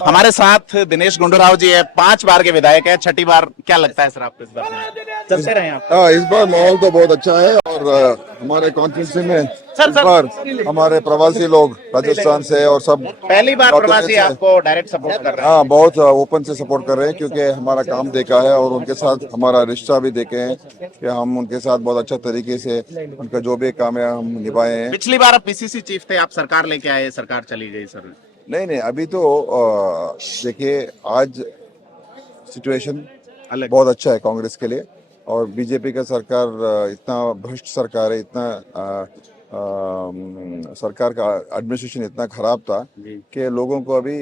हमारे साथ दिनेश गुंडूराव जी है, 5 बार के विधायक है, छठी बार। क्या लगता है सर आपको इस बार में? चलते रहे आप। हाँ, इस बार माहौल तो बहुत अच्छा है और हमारे कॉन्स्टिट्यूंसी में इस बार हमारे प्रवासी लोग राजस्थान से और सब पहली बार नॉर्थ प्रवासी इंडियन से, आपको डायरेक्ट सपोर्ट कर रहे हैं। हाँ, बहुत ओपन से सपोर्ट कर रहे हैं क्योंकि हमारा काम देखा है और उनके साथ हमारा रिश्ता भी देखे हैं कि हम उनके साथ बहुत अच्छा तरीके से उनका जो भी काम है हम निभाए हैं। पिछली बार आप पीसीसी चीफ थे, आप सरकार लेके आए, सरकार चली गई सर। नहीं, अभी तो देखिए आज सिचुएशन अलग बहुत अच्छा है कांग्रेस के लिए और बीजेपी का सरकार इतना भ्रष्ट सरकार है, इतना सरकार का एडमिनिस्ट्रेशन इतना खराब था कि लोगों को अभी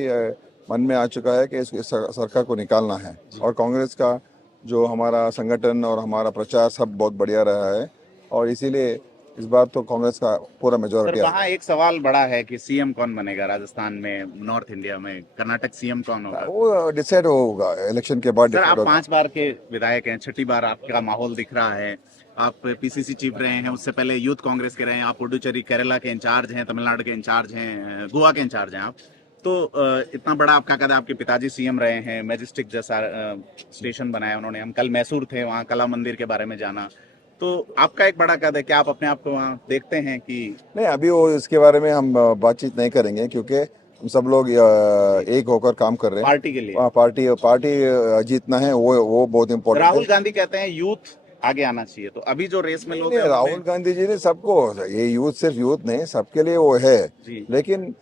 मन में आ चुका है कि इस सरकार को निकालना है। और कांग्रेस का जो हमारा संगठन और हमारा प्रचार सब बहुत बढ़िया रहा है और इसीलिए इस बार तो कांग्रेस का पूरा मेजोरिटी है। वहाँ एक सवाल बड़ा है कि सीएम कौन बनेगा राजस्थान में, नॉर्थ इंडिया में, कर्नाटक सीएम कौन होगा? वो डिसाइड होगा इलेक्शन के बाद। सर आप 5 बार के विधायक हैं, छठी बार आपका माहौल दिख रहा है। आप पीसीसी चीफ रहे हैं, उससे पहले यूथ कांग्रेस के रहे हैं, आप पुडुचेरी केरला के इंचार्ज हैं, तमिलनाडु के इंचार्ज हैं, गोवा के इंचार्ज हैं आप। तो इतना बड़ा आपका कद, आपके पिताजी सीएम रहे हैं, मैजेस्टिक जैसा स्टेशन बनाया उन्होंने। हम कल मैसूर थे, वहाँ कला मंदिर के बारे में जाना। तो आपका एक बड़ा कद है, क्या आप अपने आप को वहाँ देखते हैं कि? नहीं, अभी वो इसके बारे में हम बातचीत नहीं करेंगे क्योंकि हम सब लोग एक होकर काम कर रहे हैं पार्टी के लिए। पार्टी जीतना है वो बहुत इम्पोर्टेंट है। राहुल गांधी कहते हैं यूथ आगे आना चाहिए, तो अभी जो रेस में लोग हैं राहुल गांधी जी ने सबको, ये यूथ सिर्फ यूथ नहीं सबके लिए वो है, लेकिन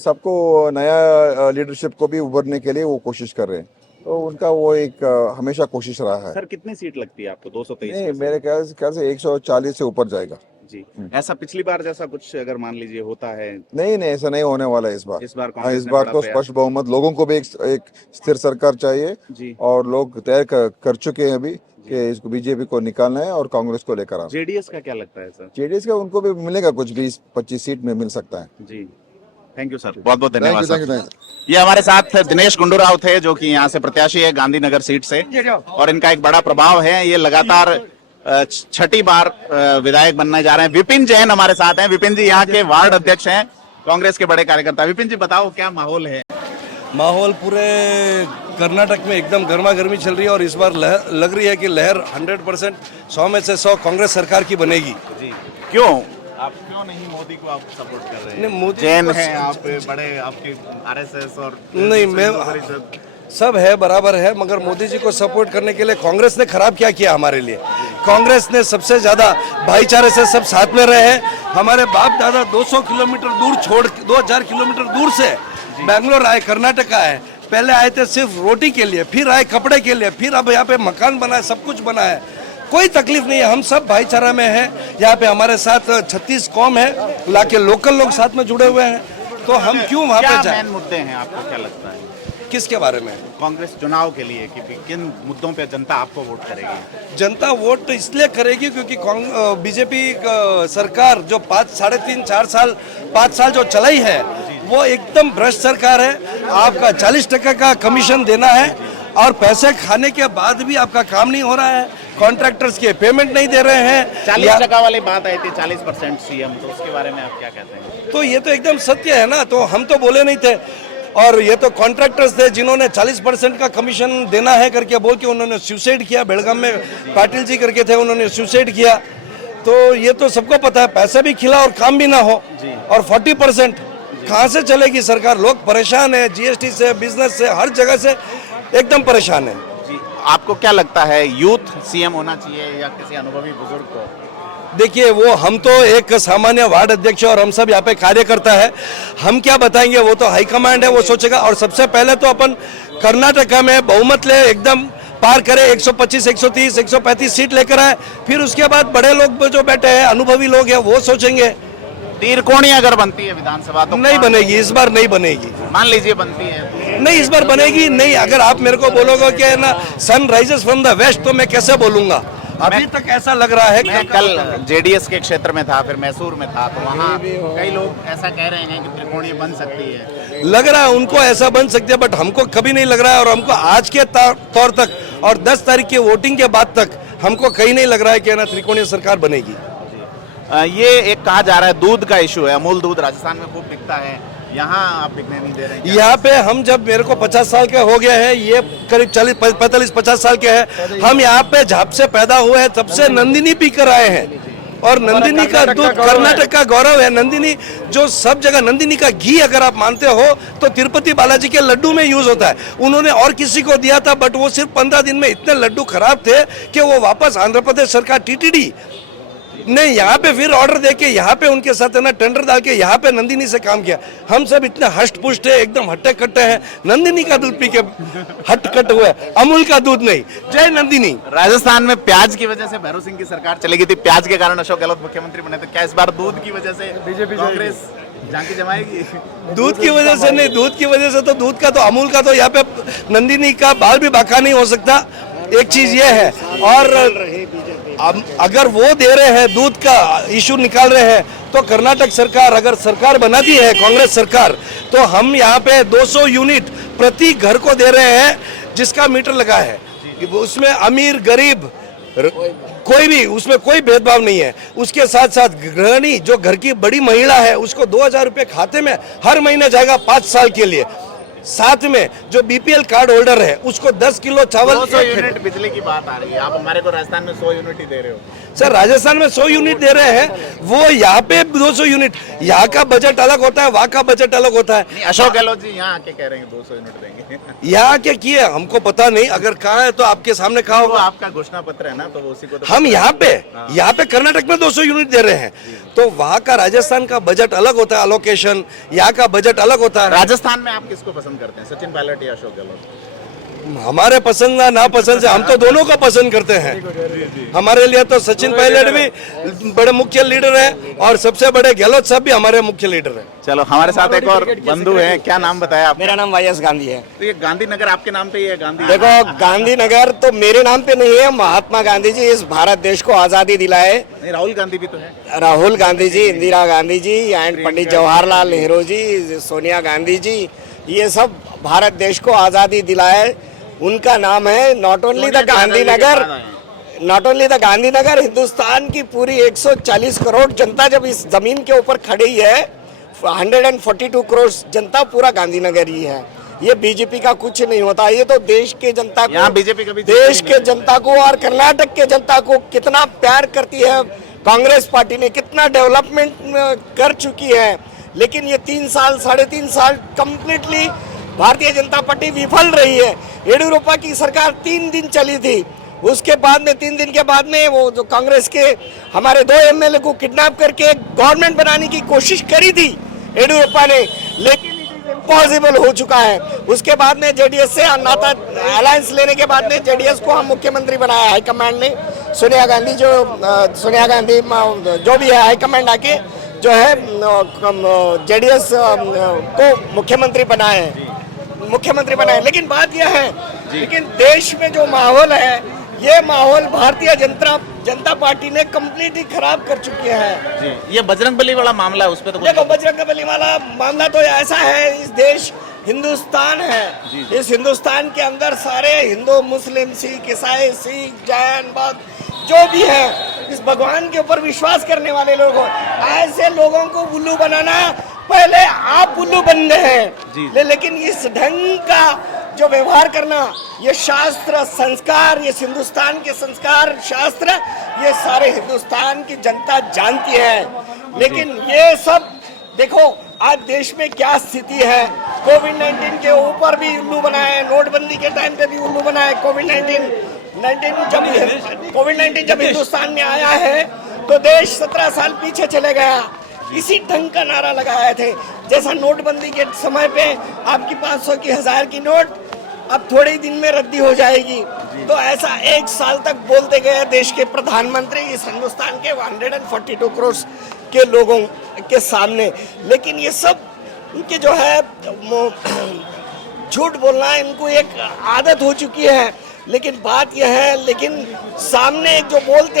सबको नया लीडरशिप को भी उभरने के लिए वो कोशिश कर रहे हैं, तो उनका वो एक हमेशा कोशिश रहा है। सर कितनी सीट लगती है आपको? 223? नहीं, मेरे ख्याल से 140 से ऊपर जाएगा जी। ऐसा पिछली बार जैसा कुछ अगर मान लीजिए होता है? नहीं, ऐसा नहीं होने वाला है इस बार। इस बार इस बार तो स्पष्ट बहुमत, लोगों को भी एक स्थिर सरकार चाहिए और लोग तय कर चुके हैं अभी कि इसको बीजेपी को निकालना है और कांग्रेस को लेकर आना। जेडीएस का क्या लगता है सर? जेडीएस का उनको भी मिलेगा, कुछ 20-25 सीट में मिल सकता है जी। थैंक यू सर, बहुत बहुत धन्यवाद थैंक यू। ये हमारे साथ दिनेश गुंडूराव थे जो कि यहाँ से प्रत्याशी है गांधीनगर सीट से, और इनका एक बड़ा प्रभाव है। ये लगातार छठी बार विधायक बनने जा रहे हैं। विपिन जैन हमारे साथ हैं। विपिन जी यहाँ के वार्ड अध्यक्ष हैं, कांग्रेस के बड़े कार्यकर्ता। विपिन जी बताओ क्या माहौल है? माहौल पूरे कर्नाटक में एकदम गर्मा गर्मी चल रही है और इस बार लग रही है कि लहर 100% 100 में से 100 कांग्रेस सरकार की बनेगी। जी। क्यों आप क्यों नहीं मोदी को आप सपोर्ट कर रहे हैं? नहीं, मोदी जैन है आप, बड़े आपके आरएसएस और नहीं, मैं सब है बराबर है, मगर मोदी जी को सपोर्ट करने के लिए कांग्रेस ने खराब क्या किया हमारे लिए? कांग्रेस ने सबसे ज्यादा भाईचारे से सब साथ में रहे हैं। हमारे बाप दादा 200 किलोमीटर दूर छोड़ 2000 किलोमीटर दूर से बैंगलोर आए, कर्नाटक आए। पहले आए थे सिर्फ रोटी के लिए, फिर आए कपड़े के लिए, फिर अब यहाँ पे मकान बना है, सब कुछ बना है। कोई तकलीफ नहीं है, हम सब भाईचारा में हैं। यहाँ पे हमारे साथ 36 कौम है, लाके लोकल लोग साथ में जुड़े हुए हैं, तो हम क्यों वहाँ पे जाए? मुद्दे हैं आपको क्या लगता है? किसके बारे में? कांग्रेस चुनाव के लिए कि किन मुद्दों पे जनता आपको वोट करेगी? जनता वोट इसलिए करेगी क्योंकि बीजेपी सरकार जो 5 साल जो चलाई है वो एकदम भ्रष्ट सरकार है। आपका 40% का कमीशन देना है और पैसे खाने के बाद भी आपका काम नहीं हो रहा है। कॉन्ट्रैक्टर्स के पेमेंट नहीं दे रहे हैं। 40% वाली बात आई थी, 40% सीएम, तो उसके बारे में आप क्या कहते हैं? तो ये तो एकदम सत्य है ना, तो हम तो बोले नहीं थे। और ये तो कॉन्ट्रैक्टर्स थे जिन्होंने 40% का कमीशन देना है करके बोल के उन्होंने सुसाइड किया। बेलगाम में पाटिल जी करके थे, उन्होंने सुसाइड किया। तो ये तो सबको पता है, पैसा भी खिला और काम भी ना हो। और 40% कहाँ से चलेगी सरकार? लोग परेशान है, जीएसटी से, बिजनेस से, हर जगह से एकदम परेशान है। जी। आपको क्या लगता है, यूथ सीएम होना चाहिए या किसी अनुभवी बुजुर्ग को? देखिए, वो हम तो एक सामान्य वार्ड अध्यक्ष और हम सब यहाँ पे कार्यकर्ता है, हम क्या बताएंगे? वो तो हाईकमांड है, वो सोचेगा। और सबसे पहले तो अपन कर्नाटका में बहुमत ले एकदम पार करे, 125, 130, 135 सीट लेकर आए। फिर उसके बाद बड़े लोग जो बैठे हैं, अनुभवी लोग हैं, वो सोचेंगे। त्रिकोणीय अगर बनती है विधानसभा तो नहीं बनेगी, इस बार नहीं बनेगी। मान लीजिए बनती है, नहीं, इस बार बनेगी नहीं। अगर आप मेरे को बोलोगे कि ना sun rises from the west, तो मैं कैसे बोलूंगा? अभी तक ऐसा लग रहा है। मैं कल जेडीएस के क्षेत्र में था, फिर मैसूर में था, तो वहाँ कई लोग ऐसा कह रहे हैं कि त्रिकोणीय बन सकती है। लग रहा है उनको ऐसा बन सकती है, बट हमको कभी नहीं लग रहा है। और हमको आज के तौर तक और 10 तारीख की वोटिंग के बाद तक हमको कहीं नहीं लग रहा है कि ना त्रिकोणीय सरकार बनेगी। ये एक कहा जा रहा है दूध का इशू है, अमूल दूध राजस्थान में खूब बिकता है, यहाँ आप दिखने नहीं दे रहे हैं। यहाँ पे हम जब मेरे को 50 साल के हो गए हैं, ये करीब 45-50 साल के हैं, हम यहाँ पे जब से पैदा हुए हैं तब से नंदिनी पी कर आए हैं। और नंदिनी का दूध कर्नाटक का गौरव है। नंदिनी जो सब जगह, नंदिनी का घी अगर आप मानते हो तो तिरुपति बालाजी के लड्डू में यूज होता है। उन्होंने और किसी को दिया था, बट वो सिर्फ 15 दिन में इतने लड्डू खराब थे कि वो वापस आंध्र प्रदेश सरकार टीटीडी ने यहाँ पे फिर ऑर्डर देके यहाँ पे उनके साथ है ना टेंडर डाल के यहाँ पे नंदिनी से काम किया। हम सब इतने हष्ट पुष्ट है, एकदम हट्टे कट्टे हैं, नंदिनी का दूध पी के हट कट हुए, अमूल का दूध नहीं। जय नंदिनी। राजस्थान में प्याज की वजह से भैरव सिंह की सरकार चली गई थी, प्याज के कारण अशोक गहलोत मुख्यमंत्री बने, तो क्या इस बार दूध की वजह से बीजेपी कांग्रेस झांकी जमाएगी? दूध की वजह से नहीं, दूध की वजह से तो दूध का तो अमूल का तो यहाँ पे नंदिनी का बाल भी बाका नहीं हो सकता, एक चीज ये है। और अगर वो दे रहे हैं दूध का इशू निकाल रहे हैं तो कर्नाटक सरकार अगर सरकार बनाती है कांग्रेस सरकार, तो हम यहाँ पे 200 यूनिट प्रति घर को दे रहे हैं जिसका मीटर लगा है। उसमें अमीर गरीब कोई भी, उसमें कोई भेदभाव नहीं है। उसके साथ साथ गृहिणी जो घर की बड़ी महिला है उसको 2000 रुपये खाते में हर महीने जाएगा 5 साल के लिए। साथ में जो बीपीएल कार्ड होल्डर है उसको 10 किलो चावल। 200 यूनिट बिजली की बात आ रही है, आप हमारे को राजस्थान में 100 यूनिट ही दे रहे हो। सर राजस्थान में 100 यूनिट दे रहे हैं, वो यहाँ पे 200 यूनिट। यहाँ का बजट अलग होता है, वहाँ का बजट अलग होता है। अशोक गहलोत जी यहाँ आके कह रहे हैं 200 यूनिट देंगे। यहाँ के किए हमको पता नहीं, अगर कहा है तो आपके सामने कहा वो होगा। आपका घोषणा पत्र है ना, तो उसी को तो हम यहाँ पे कर्नाटक में 200 यूनिट दे रहे हैं, तो वहाँ का राजस्थान का बजट अलग होता है, अलोकेशन, यहाँ का बजट अलग होता है। राजस्थान में आप किसको पसंद करते हैं, सचिन पायलट या अशोक गहलोत? हमारे पसंद ना पसंद से हम तो दोनों को पसंद करते हैं। हमारे लिए तो सचिन पायलट भी बड़े मुख्य लीडर है और सबसे बड़े गहलोत साहब भी हमारे मुख्य लीडर है। चलो हमारे साथ एक और बंधु है, क्या नाम बताया आप? मेरा नाम वाईएस गांधी है। तो ये गांधीनगर आपके नाम पे ही है? गांधी देखो गांधीनगर तो मेरे नाम पे नहीं है, महात्मा गांधी जी इस भारत देश को आजादी दिलाए। नहीं, राहुल गांधी भी तो है। राहुल गांधी जी, इंदिरा गांधी जी एंड पंडित जवाहरलाल नेहरू जी, सोनिया गांधी जी, ये सब भारत देश को आजादी दिलाए। उनका नाम है। Not only the Gandhinagar, not only the Gandhinagar, Hindustan की पूरी 140 करोड़ जनता जब इस जमीन के ऊपर खड़ी है, 142 करोड़ जनता पूरा गांधीनगर ही है। ये बीजेपी का कुछ नहीं होता, ये तो देश के जनता को, बीजेपी कभी देश के जनता को और कर्नाटक के जनता को कितना प्यार करती है। कांग्रेस पार्टी ने कितना डेवलपमेंट कर चुकी है, लेकिन ये 3 साल 3.5 साल कंप्लीटली भारतीय जनता पार्टी विफल रही है। येडियुरप्पा की सरकार 3 दिन चली थी, उसके बाद में 3 दिन के बाद में वो जो कांग्रेस के हमारे 2 एमएलए को किडनैप करके गवर्नमेंट बनाने की कोशिश करी थी येडियुरप्पा ने, लेकिन इम्पॉसिबल हो चुका है। उसके बाद में जेडीएस से नाता अलायंस लेने के बाद में जेडीएस को हम मुख्यमंत्री बनाया हाईकमांड ने। सोनिया गांधी जो भी है हाईकमांड आके जो है जेडीएस को मुख्यमंत्री बनाए। लेकिन बात यह है, लेकिन देश में जो माहौल है, ये माहौल भारतीय जनता पार्टी ने कंप्लीटली खराब कर चुकी है। जी, ये बजरंगबली वाला मामला है, उस पे तो देखो बजरंगबली वाला मामला तो ऐसा है, इस देश हिंदुस्तान है, इस हिंदुस्तान के अंदर सारे हिंदू, मुस्लिम, सिख, ईसाई, सिख, जैन, बौद्ध जो भी है, इस भगवान के ऊपर विश्वास करने वाले लोग, ऐसे लोगों को उल्लू बनाना, पहले आप उल्लू बन गए हैं। लेकिन इस ढंग का जो व्यवहार करना, ये शास्त्र संस्कार, ये हिंदुस्तान के संस्कार शास्त्र, ये सारे हिंदुस्तान की जनता जानती है। लेकिन ये सब देखो आज देश में क्या स्थिति है। कोविड-19 के ऊपर भी उल्लू बनाए, नोटबंदी के टाइम पे भी उल्लू बनाए। कोविड-19 जब हिंदुस्तान में आया है तो देश 17 साल पीछे चले गया। इसी ढंग का नारा लगाए थे, जैसा नोटबंदी के समय पे आपकी 500 की 1000 की नोट अब थोड़े ही दिन में रद्दी हो जाएगी, तो ऐसा 1 साल तक बोलते गए देश के प्रधानमंत्री इस हिंदुस्तान के 142 करोड़ के लोगों के सामने। लेकिन ये सब इनके जो है झूठ बोलना इनको एक आदत हो चुकी है। लेकिन बात यह है, लेकिन सामने जो बोलते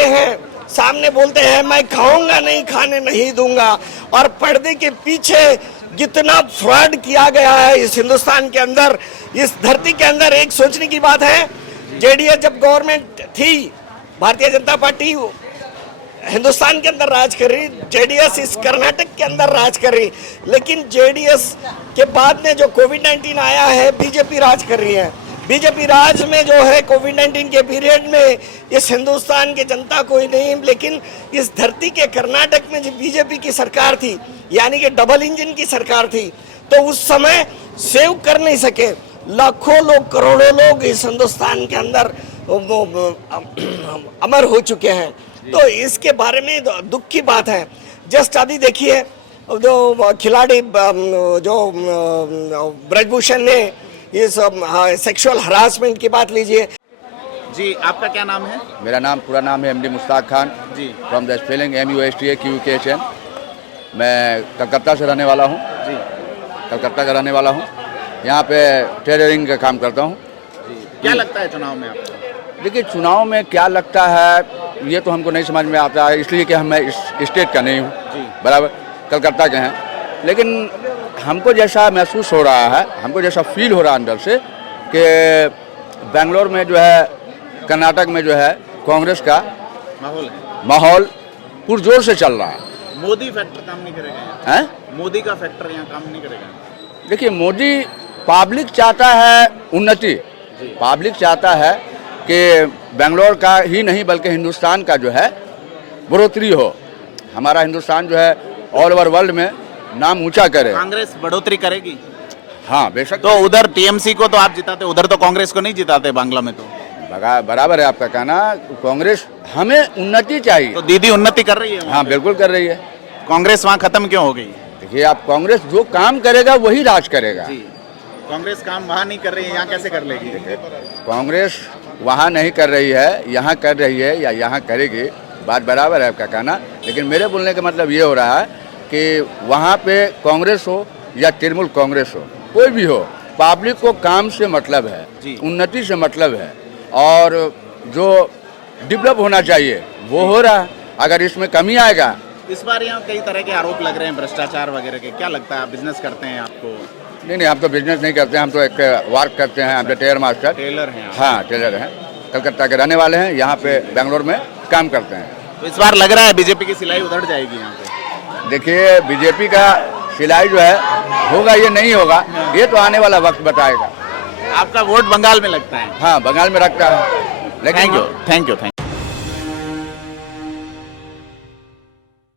हैं मैं खाऊंगा नहीं, खाने नहीं दूंगा, और पर्दे के पीछे जितना फ्रॉड किया गया है इस हिंदुस्तान के अंदर, इस धरती के अंदर। एक सोचने की बात है, जेडीएस जब गवर्नमेंट थी, भारतीय जनता पार्टी हिंदुस्तान के अंदर राज कर रही, जेडीएस इस कर्नाटक के अंदर राज कर रही, लेकिन जेडीएस के बाद में जो कोविड-19 आया है, बीजेपी राज कर रही है। बीजेपी राज में जो है कोविड-19 के पीरियड में इस हिंदुस्तान की जनता कोई नहीं, लेकिन इस धरती के कर्नाटक में जो बीजेपी की सरकार थी, यानी कि डबल इंजन की सरकार थी, तो उस समय सेव कर नहीं सके। लाखों लोग, करोड़ों लोग इस हिंदुस्तान के अंदर अमर हो चुके हैं। तो इसके बारे में दुख की बात है। जस्ट अभी देखिए जो खिलाड़ी जो ब्रजभूषण ने इस सेक्सुअल हरासमेंट की बात लीजिए। जी, आपका क्या नाम है? मेरा नाम पूरा नाम है MD Mushtaq Khan ji. From the spelling MUSTAQUKHN। मैं कलकत्ता से रहने वाला हूँ। जी। कलकत्ता का रहने वाला हूँ। यहाँ पे टेलरिंग का काम करता हूँ। क्या लगता है चुनाव में आपको? देखिए, चुनाव में क्या लगता है ये तो हमको नहीं समझ में आता है, इसलिए कि मैं इस स्टेट का नहीं हूँ, बराबर, कलकत्ता के हैं। लेकिन हमको जैसा महसूस हो रहा है, हमको जैसा फील हो रहा है अंदर से कि बेंगलोर में जो है, कर्नाटक में जो है कांग्रेस का माहौल पुरजोर से चल रहा है। मोदी फैक्टर काम नहीं करेगा यहाँ? हैं? मोदी का फैक्टर यहाँ काम नहीं करेगा? देखिए, मोदी, पब्लिक चाहता है उन्नति, पब्लिक चाहता है कि बेंगलोर का ही नहीं बल्कि हिंदुस्तान का जो है बढ़ोतरी हो। हमारा हिंदुस्तान जो है ऑल ओवर वर्ल्ड में नाम ऊंचा करे। कांग्रेस बढ़ोतरी करेगी? हाँ, बेशक। तो उधर टीएमसी को तो आप जिताते, उधर तो कांग्रेस को नहीं जिताते बांग्ला में। तो बराबर है आपका कहना, कांग्रेस, हमें उन्नति चाहिए। तो दीदी उन्नति कर रही है? हाँ, बिल्कुल कर रही है। कांग्रेस वहाँ खत्म क्यों हो गई? देखिए, आप कांग्रेस जो काम करेगा वही राज करेगा। जी। कांग्रेस काम वहाँ नहीं कर रही है, यहाँ कैसे कर लेगी? कांग्रेस वहाँ नहीं कर रही है, यहाँ कर रही है या यहाँ करेगी, बात बराबर है आपका कहना। लेकिन मेरे बोलने का मतलब ये हो रहा है कि वहाँ पे कांग्रेस हो या तृणमूल कांग्रेस हो, कोई भी हो, पब्लिक को काम से मतलब है, उन्नति से मतलब है, और जो डेवलप होना चाहिए वो हो रहा है। अगर इसमें कमी आएगा। इस बार यहाँ कई तरह के आरोप लग रहे हैं भ्रष्टाचार वगैरह के, क्या लगता है? आप बिजनेस करते हैं, आपको? नहीं, हम तो बिजनेस नहीं करते हैं, हम तो एक वर्क करते हैं, हम तो टेलर मास्टर। टेलर हैं? हाँ, टेलर हैं, कलकत्ता के रहने वाले हैं, यहाँ पे बेंगलोर में काम करते हैं। तो इस बार लग रहा है बीजेपी की सिलाई उधड़ जाएगी यहाँ पे? देखिए, बीजेपी का सिलाई जो है होगा ये नहीं होगा, ये तो आने वाला वक्त बताएगा। आपका वोट बंगाल में लगता है? हाँ, बंगाल में रखता है। Thank you.